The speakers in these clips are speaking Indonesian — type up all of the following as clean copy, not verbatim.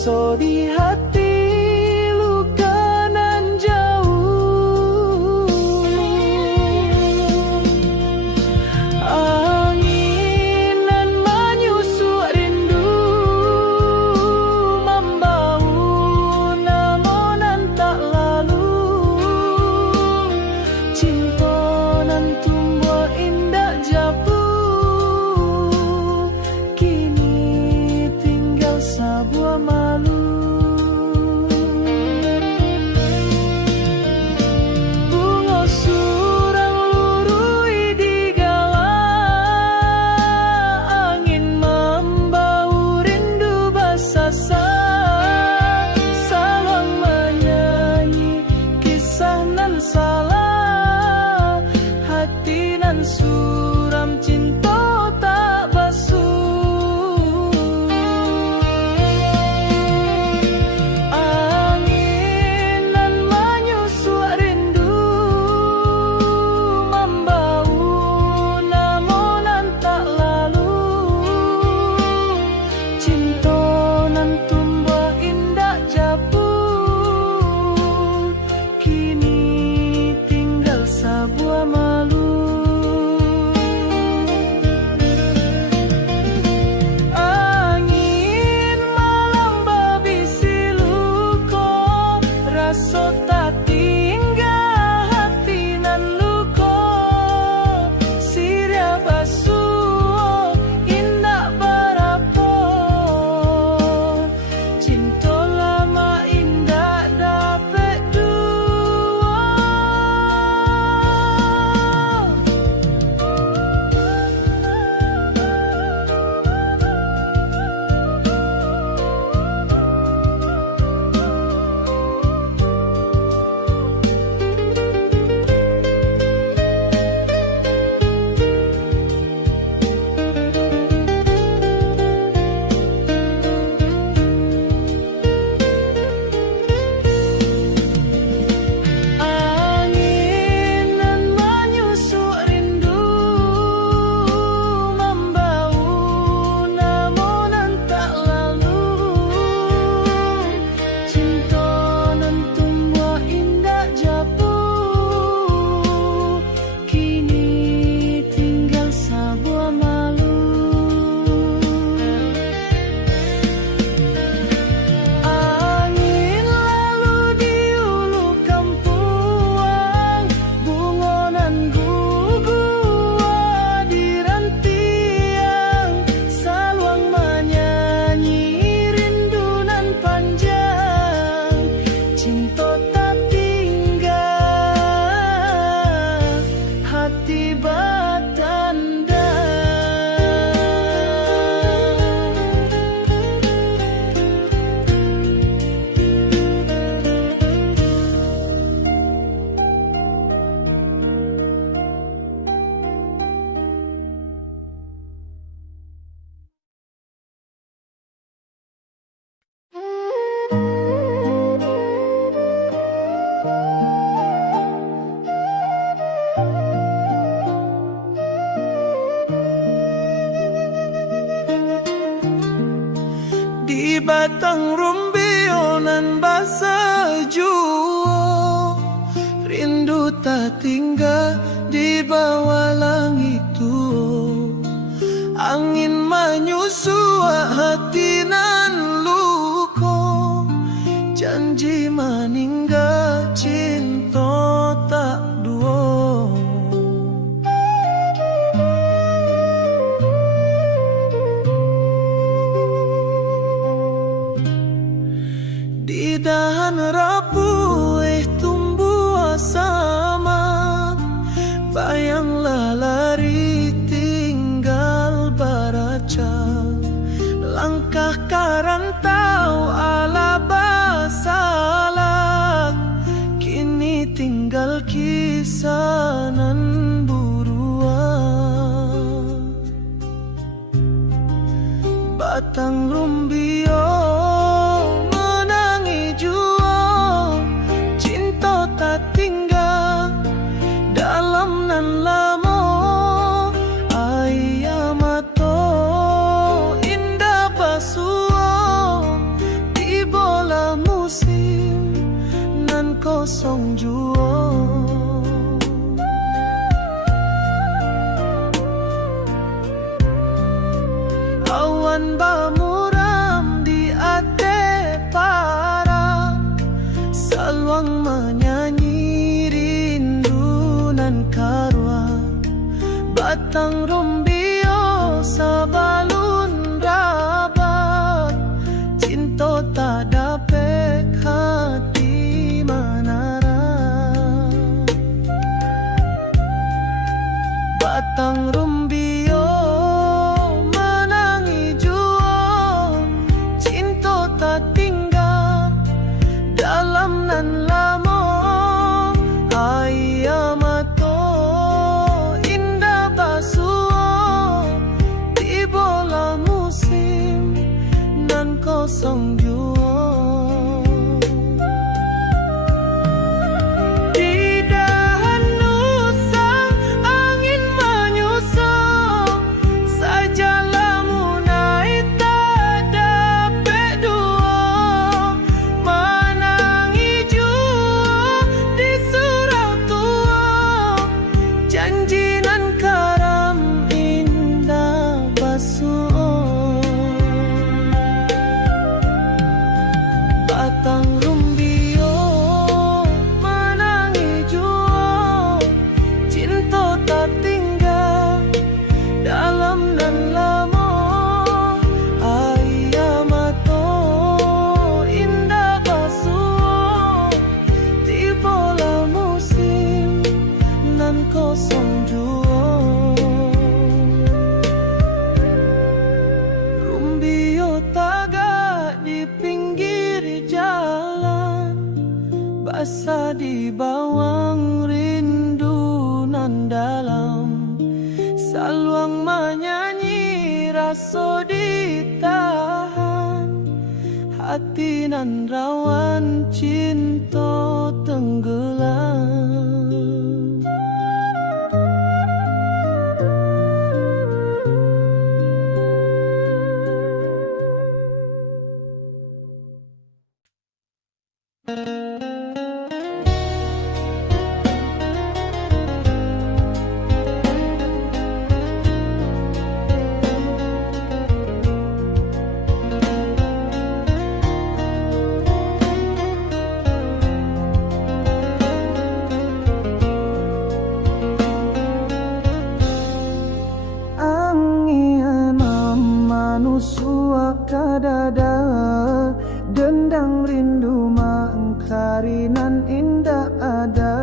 rasa di hati luka nan jauh. Angin nan menyusuk rindu membau namun tak lalu. Cinta nan tumbuh indah jauh, kini tinggal sebuah malu. Bunga surang lurui di galah, angin membau rindu basah-basah. Salang menyanyi kisah nan salah, hati nan suram cinta tak basuh. Angin nan menyusuk rindu membau namun tak lalu. Cinta nan tumbuh indah jauh, kini tinggal sebuah malu. Angin malam babisi luka, rasa tak tinggal hati nan luka. Siria basuh indah berapa, cinta lama indah dapat dua. Angin nan menyusuk rindu membau namun tak lalu. Cinta nan tumbuh indah jauh, kini tinggal sebuah malu. Angin lalu di ulu kampuang, bunga nan gugur di rantiang. Saluang menyanyi rindu nan panjang, cinta tak tinggal, hati bertanda. Di batang rumbionan basah jua, rindu tak tinggal di bawah langit tu. Angin menyusuk hati nan luka, janji meninggal cinta tak dua. Di dahan rapuh tumbuh sama, bayanglah lari tinggal baraca. Langkah karantau ala basalah, kini tinggal kisah nan buruan. Batang rumbio menangi jua, cinta tak tinggal dalam nan lama. Ayamato indah basuh di batang rumbio sa balon rabat, cinta tak dapat hati menara. Batang rumbio menangi jua, cinta tak tinggal dalam nan lama. Ayam atau indah basuh di bola musim nan kosong jua. Di dahan nusa angin menyusup saja lamun naik tak dapat dua. Menangi jua di surau tua, janji nan karam indah basuh. Batang rumbio menangi jua, cinta tak tinggal dalam nan lama. Ayam atau indah basuh di bola musim nan kosong jua. Rumbio tagak di pinggir jalan, basah di bawang rindu nan dalam. Saluang menyanyi rasa ditahan, hati nan rawan cinta tenggelam. Angin manusua kadada, dendang rindu mangkarinan indah ada.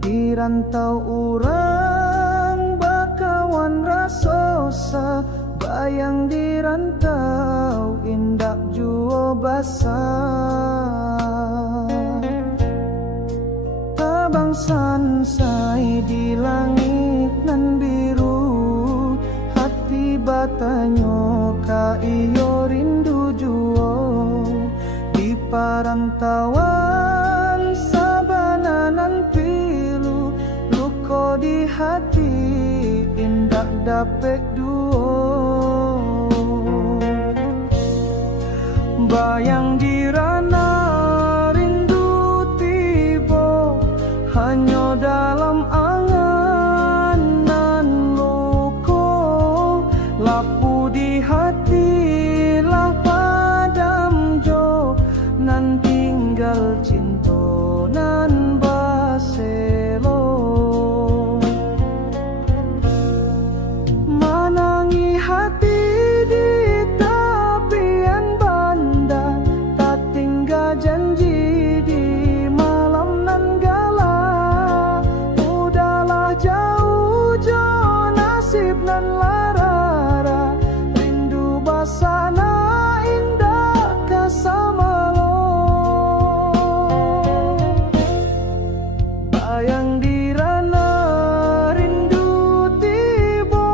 Di rantau urang bakawan rasosa, bayang di rantau indah jua basah. Tabang sansai di langit nan biru, hati batanyo ka iyo rindu juo. Di parantauan sabananan pilu, luko di hati indak dapet duo. Bayang di rana rindu tiba, hanya dalam angan nan luko. Lapu di hati lah padam jo, nan tinggal cinta nan baselo. Manangi hati di tepian banda, tak tinggal janji di malam nan gala. Udahlah jauh jo nasib nan lara, rindu basana indah kasamalo. Bayang di rana rindu tiba,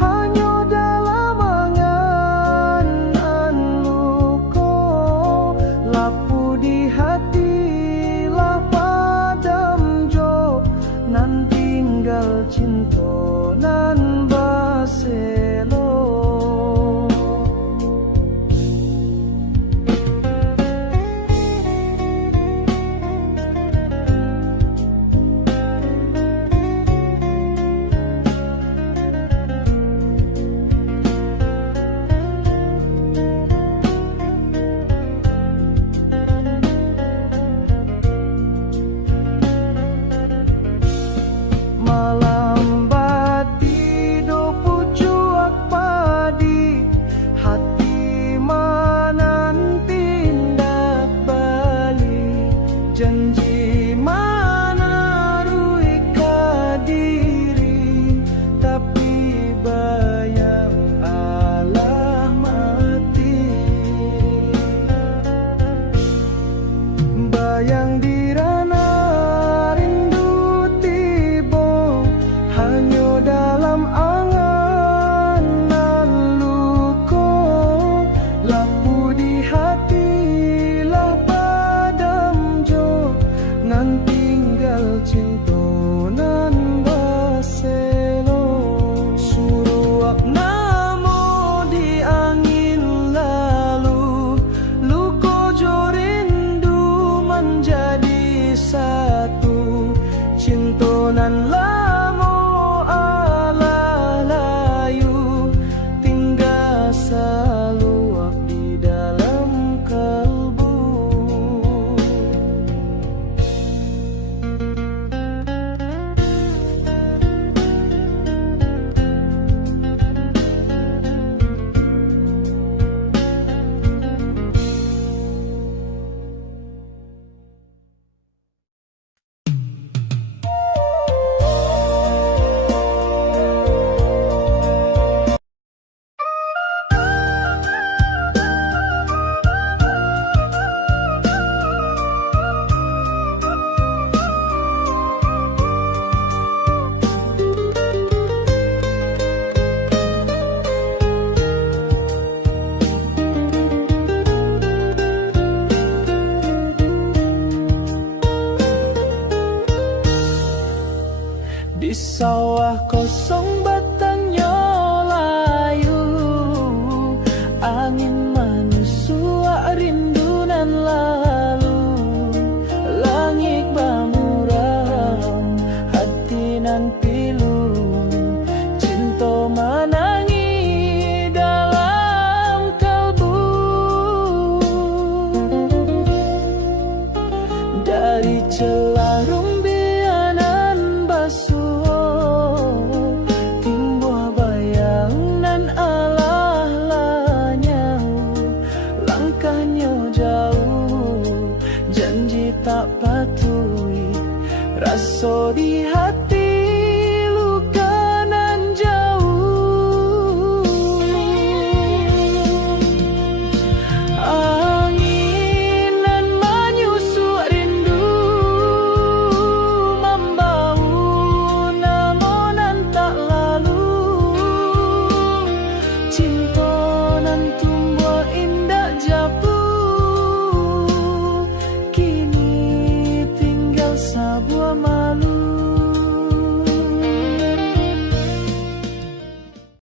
hanya dalam angan nan luko. Lapu di hati lah padam jo, nan tinggal cinta nan baselo. Malam bat nan lamo ala layu tinggal saluap di dalam kalbu. Di sawah kosong batangnya layu, angin manusua rindu nan lalu. Langit bamuram, hati nan pilu, cinta manangi dalam kalbu. Dari celah rumbianan basuh tak patuhi rasa di hati.